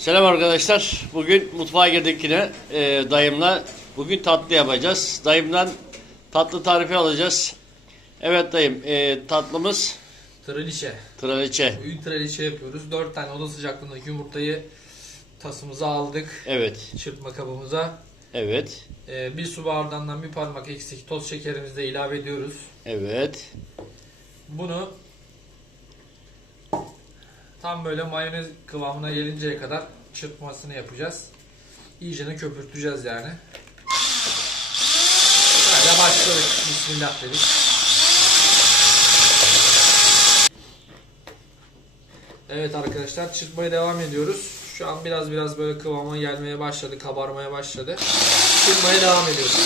Selam arkadaşlar. Bugün mutfağa girdik yine e, dayımla. Bugün tatlı yapacağız. Dayımdan tatlı tarifi alacağız. Evet dayım e, tatlımız Traliçe. traliçe. Bugün traliçe yapıyoruz. 4 tane oda sıcaklığındaki yumurtayı tasımıza aldık. Evet. Çırpma kabımıza. Evet. Ee, bir su bardağından bir parmak eksik toz şekerimizi de ilave ediyoruz. Evet. Bunu tam böyle mayonez kıvamına gelinceye kadar çırpmasını yapacağız. İyicene köpürteceğiz yani. Böyle başladık. Bismillah dedik. Evet arkadaşlar çırpmaya devam ediyoruz. Şu an biraz biraz böyle kıvama gelmeye başladı, kabarmaya başladı. Çırpmaya devam ediyoruz.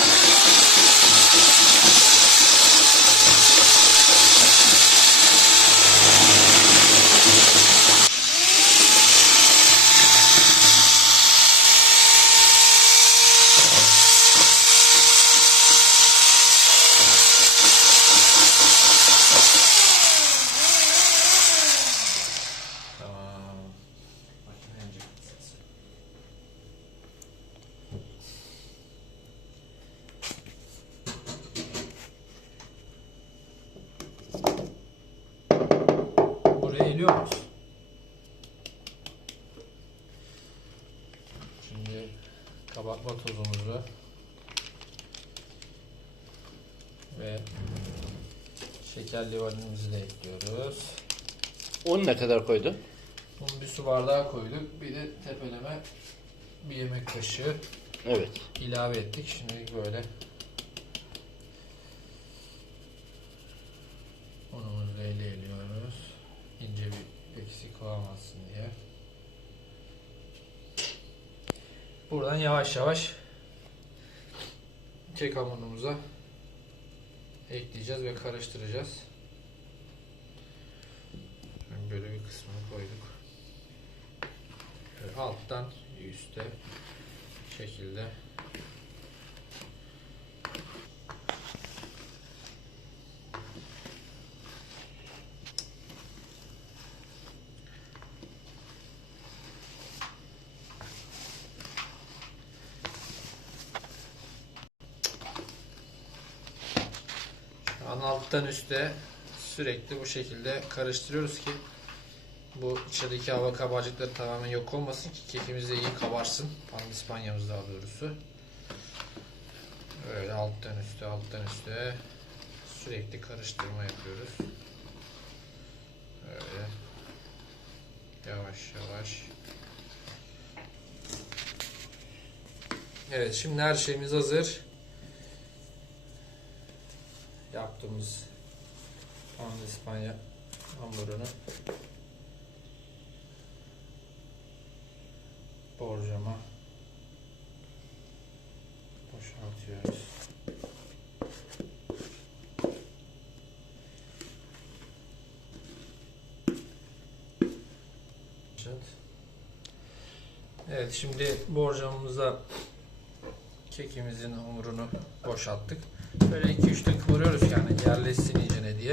Şekerli vanilimizi de ekliyoruz. Un ne kadar koydu? Bunu bir su bardağı koyduk. Bir de tepeleme bir yemek kaşığı Evet. ilave ettik. Şimdi böyle unumuzu eleyeliyoruz. İnce bir eksik olmasın diye. Buradan yavaş yavaş kek hamurumuza ekleyeceğiz ve karıştıracağız. Böyle bir kısmını koyduk. Böyle alttan üste şekilde alttan üste sürekli bu şekilde karıştırıyoruz ki bu içerideki hava kabarcıkları tamamen yok olmasın ki kekimiz de iyi kabarsın. Pandispanyamız daha doğrusu. Böyle alttan üste alttan üste sürekli karıştırma yapıyoruz. Böyle yavaş yavaş. Evet şimdi her şeyimiz hazır. Yaptığımız pandispanya hamurunu borcama boşaltıyoruz. Evet şimdi borcamımıza kekimizin hamurunu boşalttık. Böyle 2-3 dakika vuruyoruz yani yerleşsin iyicene diye.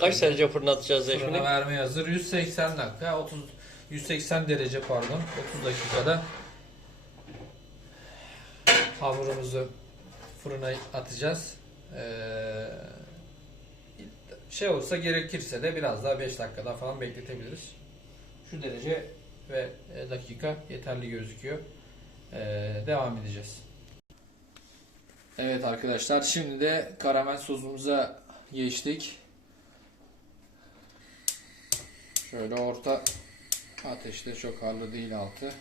Kaç derece fırına atacağız Fırına şimdi? vermeye hazır. 180 dakika, 30 180 derece pardon, 30 dakikada hamurumuzu fırına atacağız. Ee, şey olsa gerekirse de biraz daha 5 dakikada falan bekletebiliriz. Şu derece ve e, dakika yeterli gözüküyor. Ee, devam edeceğiz. Evet arkadaşlar şimdi de karamel sosumuza geçtik. Şöyle orta ateşte çok harlı değil altı.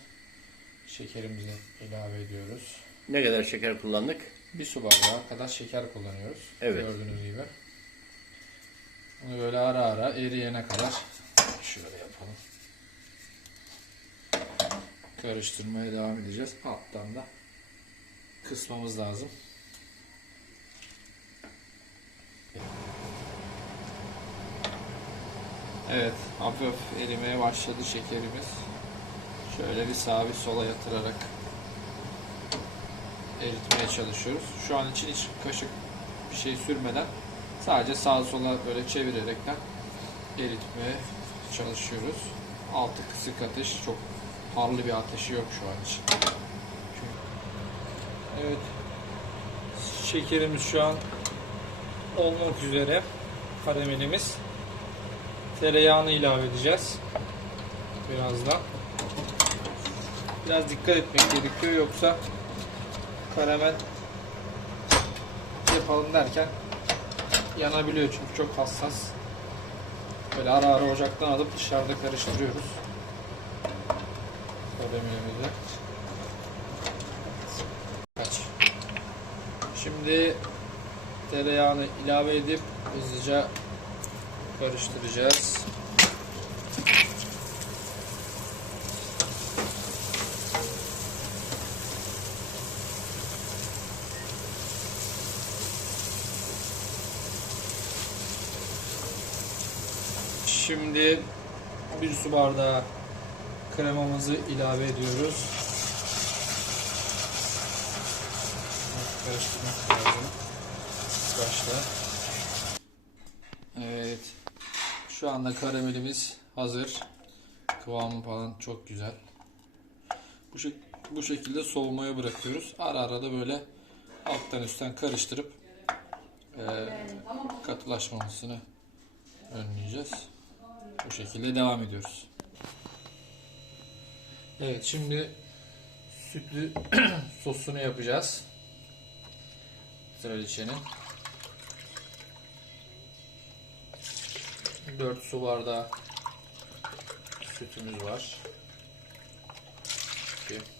Şekerimizi ilave ediyoruz. Ne kadar şeker kullandık? Bir su bardağı kadar şeker kullanıyoruz. Evet. Gördüğünüz gibi. Bunu böyle ara ara eriyene kadar şöyle yapalım. Karıştırmaya devam edeceğiz. Alttan da kısmamız lazım. Evet, hafif erimeye başladı şekerimiz. Şöyle bir sağa bir sola yatırarak eritmeye çalışıyoruz. Şu an için hiç kaşık bir şey sürmeden sadece sağa sola böyle çevirerekten eritmeye çalışıyoruz. Altı kısık atış. Çok harlı bir ateşi yok şu an için. Evet. Şekerimiz şu an olmak üzere. Karamelimiz. Tereyağını ilave edeceğiz. Birazdan. Biraz dikkat etmek gerekiyor yoksa karamel yapalım derken yanabiliyor çünkü çok hassas. Böyle ara ara ocaktan alıp dışarıda karıştırıyoruz. Karamelimizi. Kaç. Şimdi tereyağını ilave edip hızlıca karıştıracağız. Şimdi bir su bardağı kremamızı ilave ediyoruz. Karıştırmak lazım. Başla. Evet. Şu anda karamelimiz hazır. Kıvamı falan çok güzel. Bu, şek bu şekilde soğumaya bırakıyoruz. Ara ara da böyle alttan üstten karıştırıp eee katılaşmamasını önleyeceğiz. Bu şekilde devam ediyoruz. Evet şimdi sütlü sosunu yapacağız. Traliçenin. 4 su bardağı sütümüz var. 2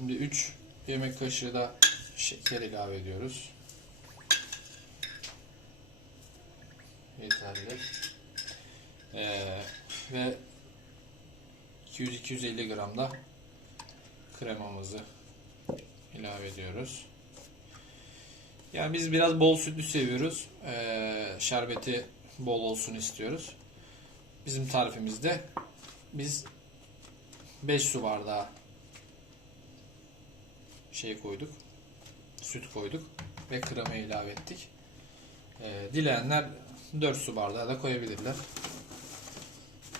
Şimdi 3 yemek kaşığı da şeker ilave ediyoruz. Yeterli. Ee, ve 200-250 gram da kremamızı ilave ediyoruz. Yani biz biraz bol sütlü seviyoruz. Ee, şerbeti bol olsun istiyoruz. Bizim tarifimizde biz 5 su bardağı şey koyduk. Süt koyduk ve krema ilave ettik. Ee, dileyenler 4 su bardağı da koyabilirler.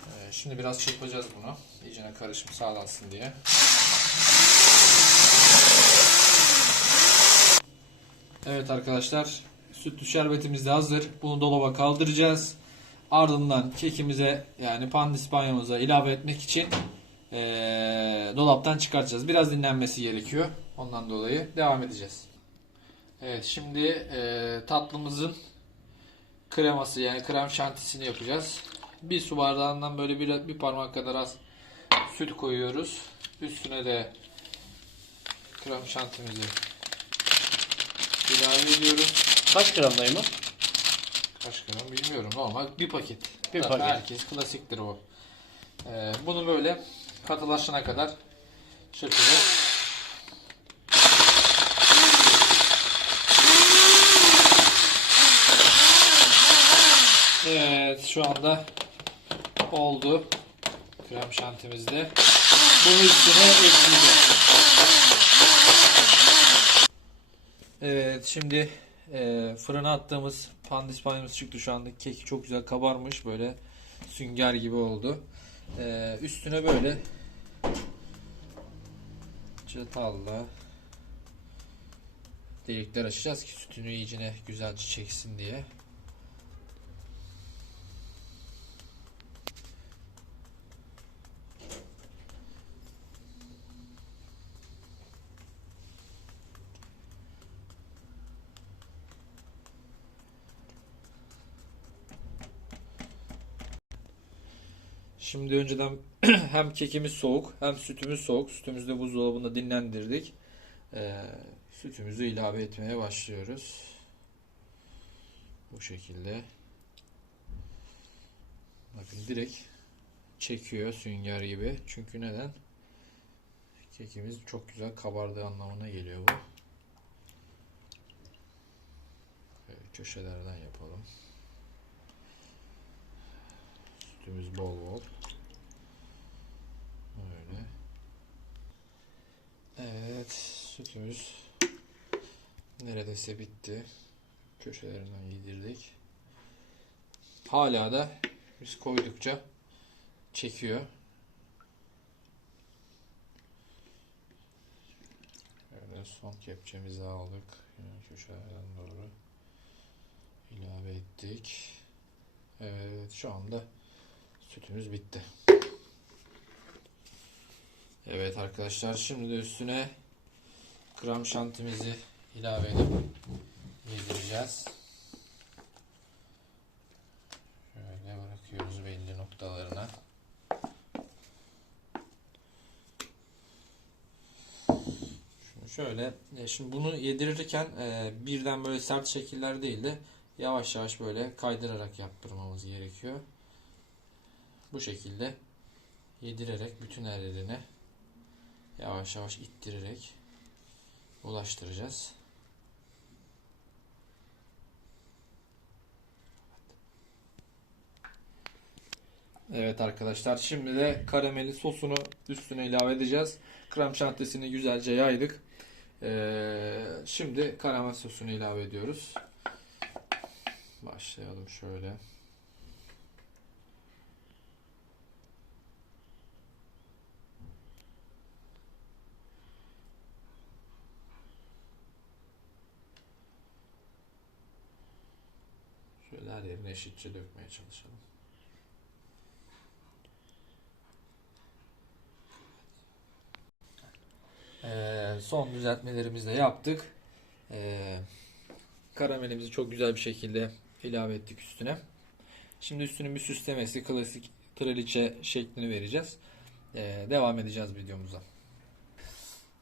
Ee, şimdi biraz çırpacağız bunu. İyicene karışım sağlansın diye. Evet arkadaşlar sütlü şerbetimiz de hazır. Bunu dolaba kaldıracağız. Ardından kekimize yani pandispanyamıza ilave etmek için eee, dolaptan çıkartacağız. Biraz dinlenmesi gerekiyor. Ondan dolayı devam edeceğiz. Evet şimdi eee, tatlımızın kreması yani krem şantisini yapacağız. Bir su bardağından böyle bir, bir parmak kadar az süt koyuyoruz. Üstüne de krem şantimizi ilave ediyoruz. Kaç gram dayım o? Kaç gram bilmiyorum. Normal bir paket. Bir Zaten paket. Herkes klasiktir o. Ee, bunu böyle katılaşana kadar çırpacağız. Evet şu anda oldu. Krem şantimiz de. Bunu üstüne ekleyeceğiz. Evet şimdi e, fırına attığımız pandispanyamız çıktı şu anda. Keki çok güzel kabarmış böyle sünger gibi oldu. E, üstüne böyle çatalla delikler açacağız ki sütünü iyicine güzelce çeksin diye. Şimdi önceden hem kekimiz soğuk hem sütümüz soğuk. Sütümüzü de buzdolabında dinlendirdik. Ee, sütümüzü ilave etmeye başlıyoruz. Bu şekilde. Bakın direkt çekiyor sünger gibi. Çünkü neden? Kekimiz çok güzel kabardığı anlamına geliyor bu. Böyle köşelerden yapalım. Sütümüz bol bol. Sütümüz neredeyse bitti. Köşelerinden yedirdik. Hala da biz koydukça çekiyor. Böyle son kepçemizi aldık. Yine köşelerden doğru ilave ettik. Evet şu anda sütümüz bitti. Evet arkadaşlar şimdi de üstüne krem şantimizi ilave edip yedireceğiz. Şöyle bırakıyoruz belli noktalarına. Şimdi şöyle, e, şimdi bunu yedirirken e, birden böyle sert şekiller değil de yavaş yavaş böyle kaydırarak yaptırmamız gerekiyor. Bu şekilde yedirerek bütün her yerine yavaş yavaş ittirerek ulaştıracağız. Evet arkadaşlar şimdi de karameli sosunu üstüne ilave edeceğiz. Krem şantesini güzelce yaydık. Ee, şimdi karamel sosunu ilave ediyoruz. Başlayalım şöyle. Yerine eşitçe dökmeye çalışalım. Ee, son düzeltmelerimizi de yaptık. Ee, karamelimizi çok güzel bir şekilde ilave ettik üstüne. Şimdi üstünün bir süslemesi, klasik traliçe şeklini vereceğiz. Ee, devam edeceğiz videomuza.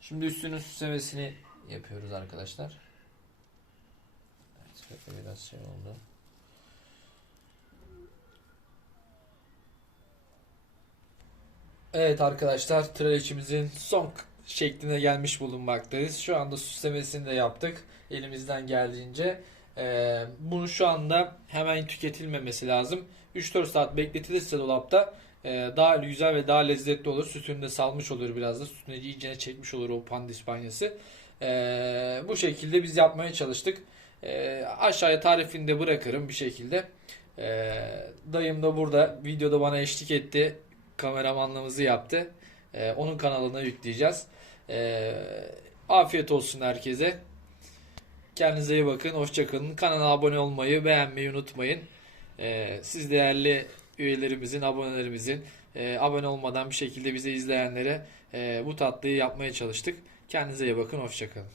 Şimdi üstünün süslemesini yapıyoruz arkadaşlar. Evet, biraz şey oldu. Evet arkadaşlar traliçimizin son şekline gelmiş bulunmaktayız. Şu anda süslemesini de yaptık elimizden geldiğince. Ee, bunu şu anda hemen tüketilmemesi lazım. 3-4 saat bekletilirse dolapta e, daha güzel ve daha lezzetli olur. Sütünü de salmış olur biraz da. Sütünü iyicene çekmiş olur o pandispanyası. Ee, bu şekilde biz yapmaya çalıştık. Ee, aşağıya tarifini de bırakırım bir şekilde. Ee, dayım da burada videoda bana eşlik etti. Kameramanlığımızı yaptı. Ee, onun kanalına yükleyeceğiz. Ee, afiyet olsun herkese. Kendinize iyi bakın. Hoşçakalın. Kanala abone olmayı, beğenmeyi unutmayın. Ee, siz değerli üyelerimizin, abonelerimizin e, abone olmadan bir şekilde bizi izleyenlere e, bu tatlıyı yapmaya çalıştık. Kendinize iyi bakın. Hoşçakalın.